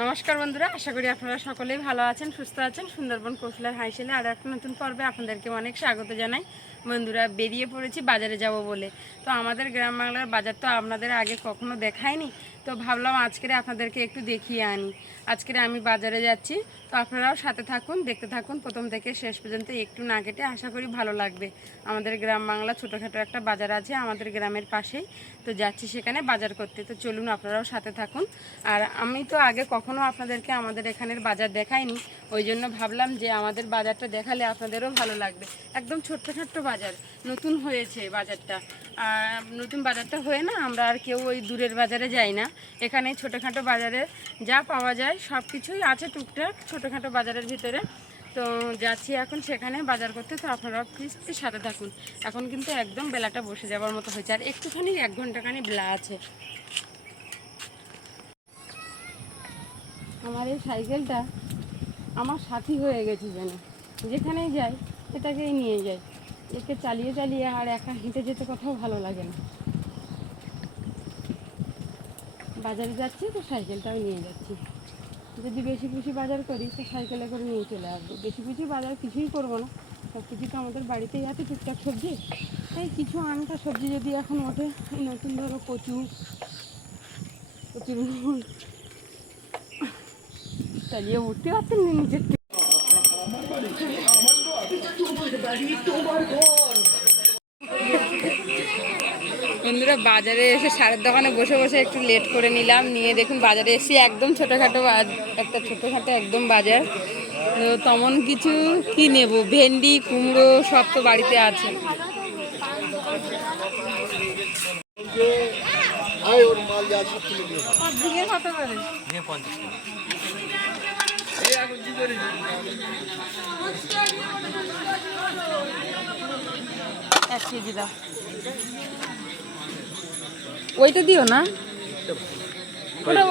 নমস্কার বন্ধুরা, আশা করি আপনারা সকলেই ভালো আছেন, সুস্থ আছেন। সুন্দরবন কৌশলার হাইশেলে আর একটা নতুন পর্বে আপনাদেরকে অনেক স্বাগত জানাই। বন্ধুরা, বেরিয়ে পড়েছি বাজারে যাব বলে। তো আমাদের গ্রাম বাংলার বাজার তো আপনাদের আগে কখনো দেখায়নি, তো ভাবলাম আজকে আপনাদেরকে একটু দেখিয়ে আনি। আজকে আমি বাজারে যাচ্ছি, তো আপনারাও সাথে থাকুন, দেখতে থাকুন প্রথম থেকে শেষ পর্যন্ত, একটু না কেটে। আশা করি ভালো লাগবে। আমাদের গ্রাম বাংলা ছোটোখাটো একটা বাজার আছে আমাদের গ্রামের পাশেই, তো যাচ্ছি সেখানে বাজার করতে। তো চলুন আপনারাও সাথে থাকুন। আর আমি তো আগে কখনো আপনাদেরকে আমাদের এখানের বাজার দেখাইনি, ওই জন্য ভাবলাম যে আমাদের বাজারটা দেখালে আপনাদেরও ভালো লাগবে। একদম ছোট্ট বাজার, নতুন হয়েছে বাজারটা। নতুন বাজারটা হয়ে না, আমরা আর কেউ ওই দূরের বাজারে যাই না। এখানে ছোটোখাটো বাজারে যা পাওয়া যায় সব কিছুই আছে টুকটাক ছোটোখাটো বাজারের ভিতরে। তো যাচ্ছি এখন সেখানে বাজার করতে, তো আপনারা প্লিজ সাথে থাকুন। এখন কিন্তু একদম বেলাটা বসে যাওয়ার মতো হয়েছে, আর একটুখানি 1 ঘন্টাখানি বেলা আছে। আমার এই সাইকেলটা আমার সাথী হয়ে গেছে, যেন যেখানেই যাই এটাকেই নিয়ে যাই। একে চালিয়ে চালিয়ে আর একা হেঁটে যেতে কোথাও ভালো লাগে না। বাজারে যাচ্ছি তো সাইকেলটাও নিয়ে যাচ্ছি। যদি বেশি বাজার করি তো সাইকেলে করে নিয়ে চলে আসবো। বেশি বাজার কিছুই করবো না, সব কিছু তো আমাদের বাড়িতেই আছে টুকটাক সবজি। তাই কিছু আনটা সবজি যদি এখন ওঠে, নতুন ধরো কচু চালিয়ে উঠতে পারতেন নিজের থেকে। বন্ধুরা, বাজারে এসে সারের দোকানে বসে বসে একটু লেট করে নিলাম। নিয়ে দেখুন বাজারে এসে একদম ছোটোখাটো একদম বাজার। তেমন কিছু কি নেব, ভেন্ডি কুমড়ো সব তো বাড়িতে আছে। কত করে? 1 কেজি দাও। ওইটা দিও না,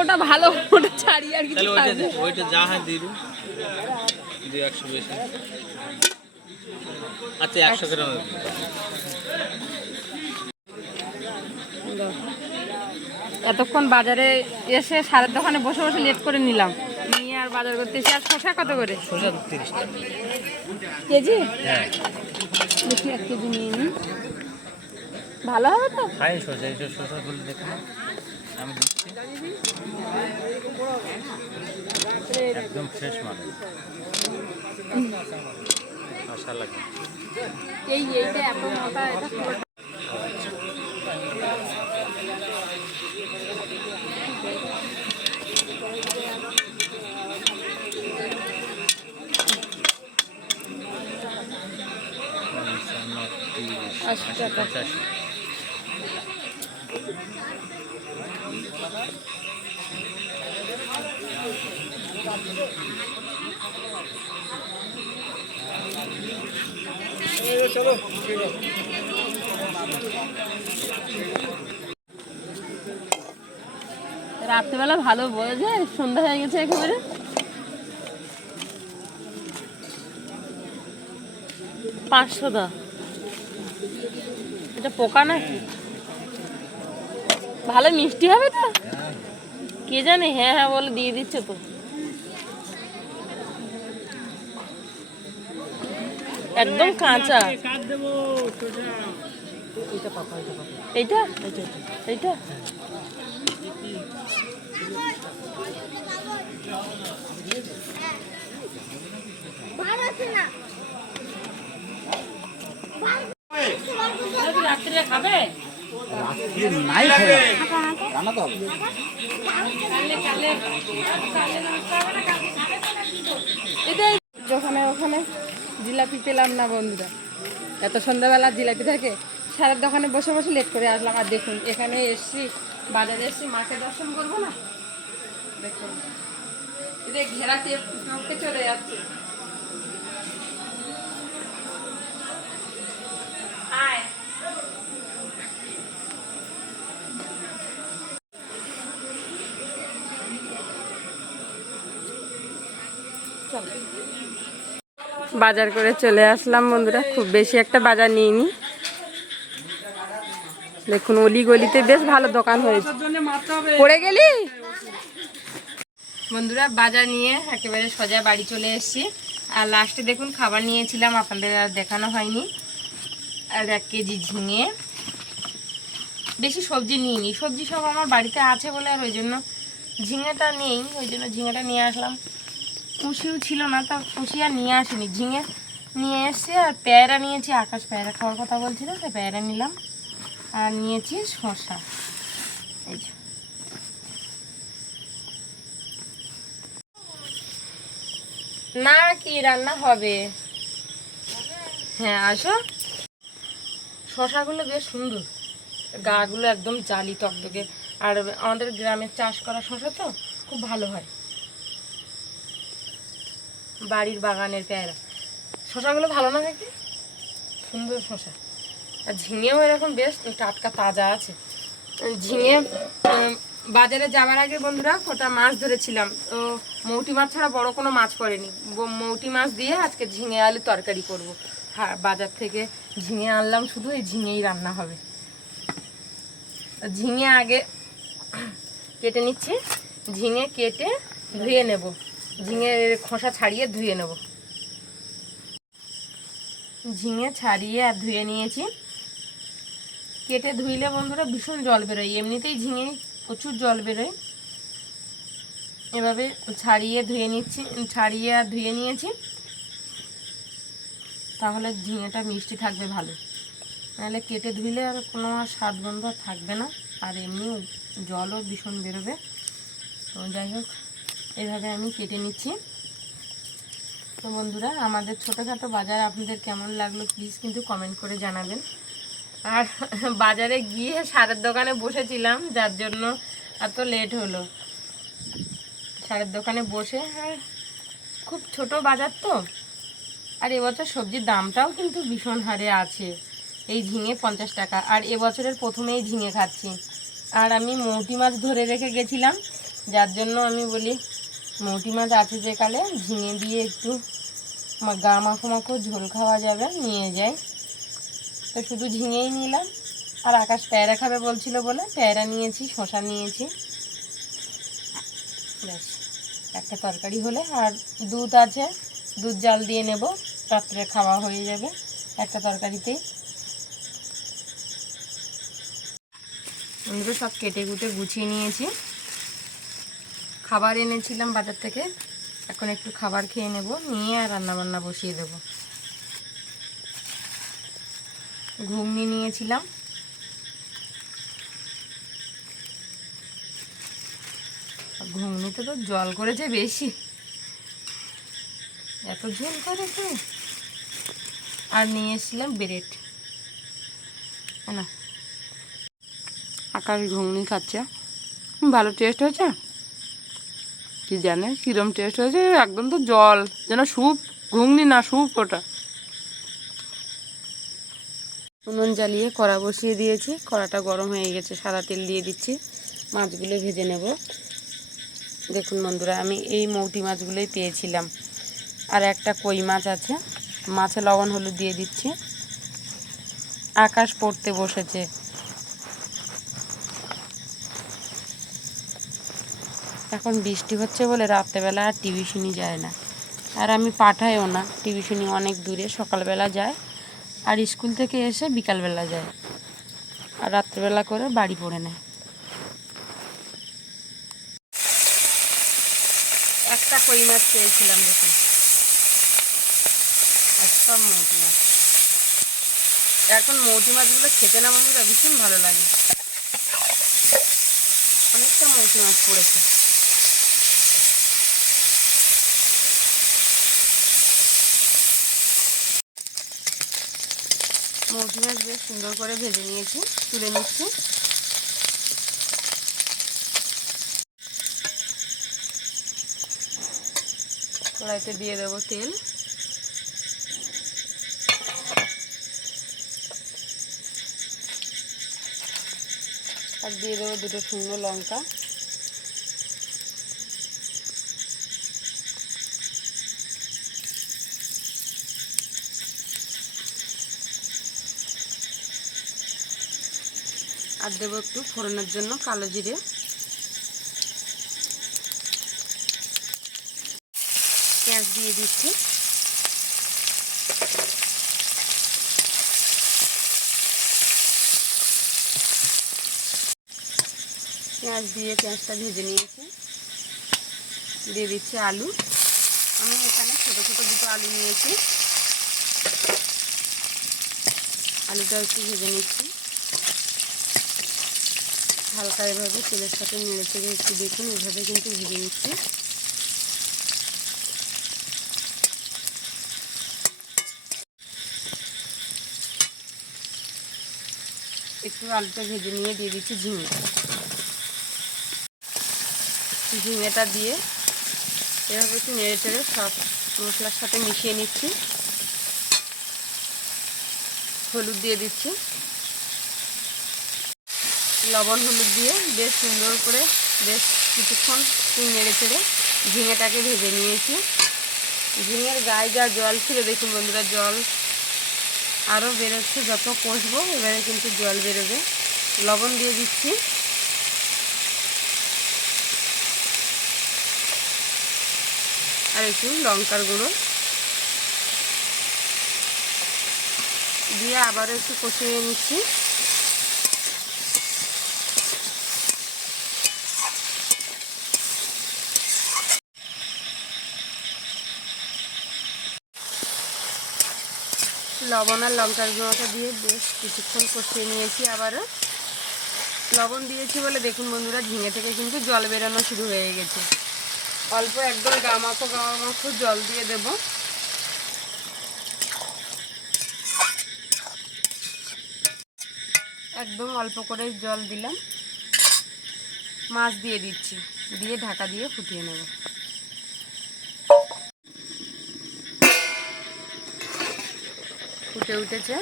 ওটা ভালো, ওটা ছাড়ি আর কিছু। ওইটা যা হয় দিয়ে দিন, 100 বেশি। আচ্ছা 100 গ্রাম। এতক্ষণ বাজারে এসে সারের দোকানে বসে বসে লেট করে নিলাম, নিয়ে আর বাজার করতে এসে। আর শসা কত করে? শসা 30 টাকা কেজি। হ্যাঁ, দেখি 1 কেজি নিয়ে নিই, ভালো হবে তো? খাই শসা, এই শসাগুলো দেখুন আমি দিচ্ছি, একদম ফ্রেশ মাল, আশা লাগে। এইটা এত মোটা, এটা পুরো। আশি টাকা। রাত্রেবেলা ভালো বোঝে, সন্ধ্যা হয়ে গেছে একেবারে। $500 দা। এটা পোকা নাকি? ভালো মিষ্টি হবে তো, কে জানে। হ্যাঁ হ্যাঁ বলে দিয়ে দিচ্ছে তো। একদম কাঁচা। এইটা এইটা রাত্রে খাবে ওখানে জিলাপি পেলাম না বন্ধুরা। এত সন্ধ্যাবেলা জিলাপি থাকে, সারের দোকানে বসে বসে লেট করে আসলাম। আর দেখুন এখানে এসছি, বাজারে এসছি, মাকে দর্শন করবো না। দেখুন এটা ঘেরা চেপে চলে যাচ্ছে। বাজার করে চলে আসলাম বন্ধুরা, খুব বেশি একটা বাজার নিইনি। দেখুন অলি গলিতে বেশ ভালো দোকান হয়েছে। পড়ে গেলি? বন্ধুরা বাজার নিয়ে একেবারে সোজা বাড়ি চলে এসেছি। আর লাস্টে দেখুন খাবার নিয়েছিলাম, আপনাদের আর দেখানো হয়নি। আর 1 কেজি ঝিঙে, বেশি সবজি নিইনি, সবজি সব আমার বাড়িতে আছে বলে আর ওই জন্য ঝিঙেটা নেই, ওই জন্য ঝিঙেটা নিয়ে আসলাম। কুশিও ছিল না, তা কুশি আর নিয়ে আসিনি, ঝিঙে নিয়ে এসছি। আর পেয়ারা নিয়েছি, আকাশ পেয়ারা খাওয়ার কথা বলছিল, সে পেয়ারা নিলাম। আর নিয়েছি শসা, এই যে। না কি রান্না হবে, হ্যাঁ আসো। শসাগুলো বেশ সুন্দর, গাগুলো একদম জালি টকটকে। আর আমাদের গ্রামের চাষ করা শসা তো খুব ভালো হয়, বাড়ির বাগানের পেয়ারা। শসাগুলো ভালো না দেখতে, সুন্দর শসা। আর ঝিঙেও এরকম বেশ টাটকা তাজা আছে। ঝিঙে বাজারে যাওয়ার আগে বন্ধুরা ওটা মাছ ধরেছিলাম, তো মৌটি মাছ ছাড়া বড় কোনো মাছ পড়েনি। মৌটি মাছ দিয়ে আজকে ঝিঙে আলু তরকারি করব। হ্যাঁ, বাজার থেকে ঝিঙে আনলাম, শুধু এই ঝিঙেই রান্না হবে। ঝিঙে আগে কেটে নিচ্ছি, ঝিঙে কেটে ধুয়ে নেব, ঝিঙের খোসা ছাড়িয়ে ধুয়ে নেব। ঝিঙে ছাড়িয়ে আর ধুয়ে নিয়েছি। কেটে ধুইলে বন্ধুরা ভীষণ জল বেরোয়, এমনিতেই ঝিঙে প্রচুর জল বেরোয়। এভাবে ছাড়িয়ে ধুয়ে নিচ্ছি, ছাড়িয়ে আর ধুয়ে নিয়েছি, তাহলে ঝিঙেটা মিষ্টি থাকবে ভালো। নাহলে কেটে ধুইলে আর কোনো আর স্বাদ গন্ধ থাকবে না, আর এমনি জলও ভীষণ বেরোবে। তো যাই হোক, এইভাবে আমি কেটে নিচ্ছি। তো বন্ধুরা, আমাদের ছোটোখাটো বাজার আপনাদের কেমন লাগলো প্লিজ কিন্তু কমেন্ট করে জানাবেন। আর বাজারে গিয়ে সারের দোকানে বসেছিলাম, যার জন্য এত লেট হলো। সারের দোকানে বসে, আর খুব ছোট বাজার তো, আর এবছর সবজির দামটাও কিন্তু ভীষণ হারে আছে। এই ঝিঙে 50 টাকা, আর এবছরের প্রথমেই ঝিঙে খাচ্ছি। আর আমি মৌটি মাছ ধরে রেখে গেছিলাম, যার জন্য আমি বলি মৌটি মাছ আছে যে কালে ঝিঙে দিয়ে একটু গা মাখো মাখো ঝোল খাওয়া যাবে, নিয়ে যাই। তো শুধু ঝিঙেই নিলাম। আর আকাশ পেয়ারা খাবে বলছিল বলে পেয়ারা নিয়েছি, শসা নিয়েছি। ব্যাস, একটা তরকারি হলে, আর দুধ আছে, দুধ জাল দিয়ে নেব, রাত্রে খাওয়া হয়ে যাবে একটা তরকারিতেই। এগুলো সব কেটে কুটে গুছিয়ে নিয়েছি। খাবার এনেছিলাম বাজার থেকে, এখন একটু খাবার খেয়ে নেব, নিয়ে আর রান্নাবান্না বসিয়ে দেব। ঘুগনি নিয়েছিলাম, ঘুগনিতে তো জল করেছে বেশি, এত ঝোল করেছে। আর নিয়ে এসেছিলাম ব্রেড, না আকাশ ঘুগনি খাচ্ছে, ভালো টেস্ট হয়েছে। কি জানে কিরম টেস্ট হয়েছে, একদম তো জল, যেন স্যুপ, ঘুগনি না স্যুপ ওটা। উনুন জ্বালিয়ে কড়া বসিয়ে দিয়েছি, কড়াটা গরম হয়ে গেছে, সাদা তেল দিয়ে দিচ্ছি, মাছগুলো ভেজে নেব। দেখুন বন্ধুরা, আমি এই মৌটি মাছগুলোই পেয়েছিলাম, আর একটা কই মাছ আছে, মাছে লবণ হলুদ দিয়ে দিচ্ছি। আকাশ পড়তে বসেছে, এখন বৃষ্টি হচ্ছে বলে রাত্রেবেলা আর টিউশনি যায় না, আর আমি পাঠাইও না টিউশনি, অনেক দূরে, সকালবেলা যায় আর স্কুল থেকে এসে বিকালবেলা যায়, আর রাত্রেবেলা করে বাড়ি পড়ে নেয়। একটা কই মাছ পেয়েছিলাম দেখুন, আর সব মৌটি মাছ। এখন মৌটি মাছগুলো খেতে না বন্ধুরা ভীষণ ভালো লাগে, অনেকটা মৌটি মাছ পড়েছে। মৌটি মাছ বেশ সুন্দর করে ভেজে নিয়েছি, তুলে নিচ্ছি। কড়াইতে দিয়ে দেবো তেল, আর দিয়ে দেবো 2টো শুকনো লঙ্কা, আর দেবো একটু ফোড়নের জন্য কালো জিরে। পেঁয়াজ দিয়ে দিচ্ছি। পেঁয়াজ দিয়ে পেঁয়াজটা ভেজে নিয়েছি। দিয়ে দিচ্ছি আলু। আমি এখানে ছোটো ছোটো দুটো আলু নিয়েছি। আলুটা একটু ভেজে নিচ্ছি হালকা, এভাবে তেলের সাথে নেড়ে চেড়ে একটু দেখুন, এভাবে কিন্তু ভেজে নিচ্ছি। একটু আলুটা ভেজে নিয়ে দিয়ে দিচ্ছি ঝিঙে। ঝিঙেটা দিয়ে এভাবে একটু নেড়ে চেড়ে সব মশলার সাথে মিশিয়ে নিচ্ছি। হলুদ দিয়ে দিচ্ছি, লবণ হলুদ দিয়ে বেশ সুন্দর করে বেশ কিছুক্ষণ নেড়ে চেড়ে ঝিঙেটাকে ভেজে নিয়েছি। ঝিঙের গায়ে যা জল ছিল দেখুন বন্ধুরা, জল আরও বেরোচ্ছে, যত কষবো এবারে কিন্তু জল বেরোবে। লবণ দিয়ে দিচ্ছি, আর একটু লঙ্কার গুঁড়ো দিয়ে আবারও একটু কষিয়ে নিচ্ছি। লবণ আর লঙ্কার গুঁড়োটা দিয়ে বেশ কিছুক্ষণ কষিয়ে নিয়েছি। আবারও লবণ দিয়েছি বলে দেখুন বন্ধুরা, ঝিঙে থেকে কিন্তু জল বেরোনো শুরু হয়ে গেছে। অল্প একদম গামাখো গামাখো জল দিয়ে দেব। একদম অল্প করে জল দিলাম। মাছ দিয়ে দিচ্ছি, দিয়ে ঢাকা দিয়ে ফুটিয়ে নেব। ফুটে উঠেছে,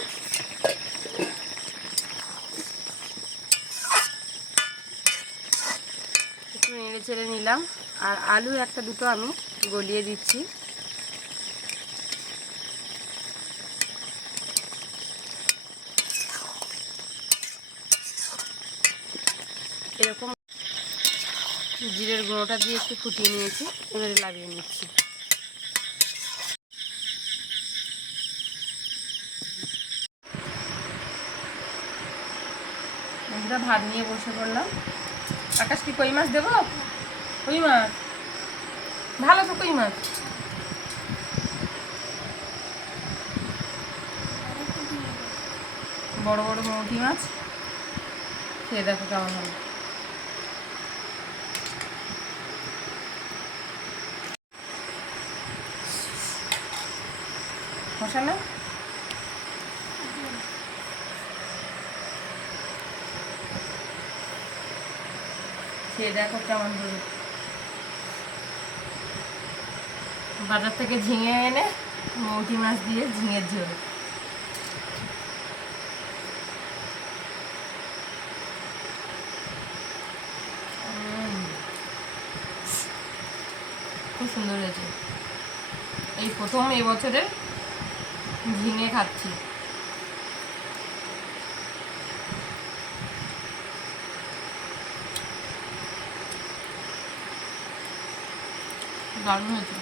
একটু নেড়ে চেড়ে নিলাম। আর আলু একটা দুটো আমি গলিয়ে দিচ্ছি। এরকম জিরের গুঁড়োটা দিয়ে একটু ফুটিয়ে নিয়েছি, এবারে লাগিয়ে নিচ্ছি। বন্ধুরা ভাত নিয়ে বসে পড়লাম। আকাশ কি কই মাছ দেবো? কই মাছ ভালো তো, কই মাছ বড় বড় মৌটি মাছ, খেয়ে দেখো কেমন হবে। মশলা খেয়ে দেখো কেমন হবে। বাজার থেকে ঝিঙে এনে মৌটি মাছ দিয়ে ঝিঙের ঝোল। খুব সুন্দর হয়েছে। এই প্রথম এবছরে ঝিঙে খাচ্ছি। দারুণ হয়েছে।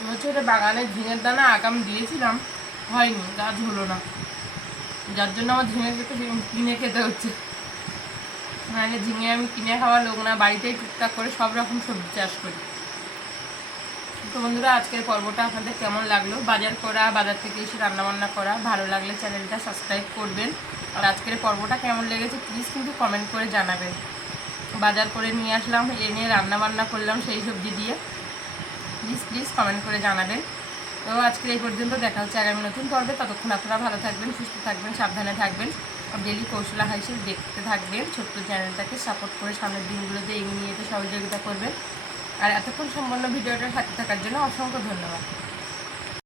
এবছরে বাগানে ঝিঙের দানা আগাম দিয়েছিলাম, হয়নি, গাছ হলো না, যার জন্য আমার ঝিঙে কিনে খেতে হচ্ছে। নাহলে ঝিঙে আমি কিনে খাওয়া লোক না, বাড়িতেই টুকটাক করে সব রকম সবজি চাষ করি। তো বন্ধুরা আজকের পর্বটা আপনাদের কেমন লাগলো? বাজার থেকে এসে রান্নাবান্না করা, ভালো লাগলে চ্যানেলটা সাবস্ক্রাইব করবেন। আর আজকের পর্বটা কেমন লেগেছে প্লিজ কিন্তু কমেন্ট করে জানাবেন। বাজার করে নিয়ে আসলাম, এনে রান্নাবান্না করলাম সেই সবজি দিয়ে, প্লিজ কমেন্ট করে জানাবেন। তো আজকের এই পর্যন্ত, দেখা হচ্ছে আগামী নতুন পর্বে। ততক্ষণ আপনারা ভালো থাকবেন, সুস্থ থাকবেন, সাবধানে থাকবেন। ডেলি কৌশলা হাইসেল দেখতে থাকবেন। ছোট্ট চ্যানেলটাকে সাপোর্ট করে সামনের দিনগুলোতে এগিয়ে নিয়ে যেতে সহযোগিতা করবেন। আর এতক্ষণ সম্পূর্ণ ভিডিওটার সাথে থাকার জন্য অসংখ্য ধন্যবাদ।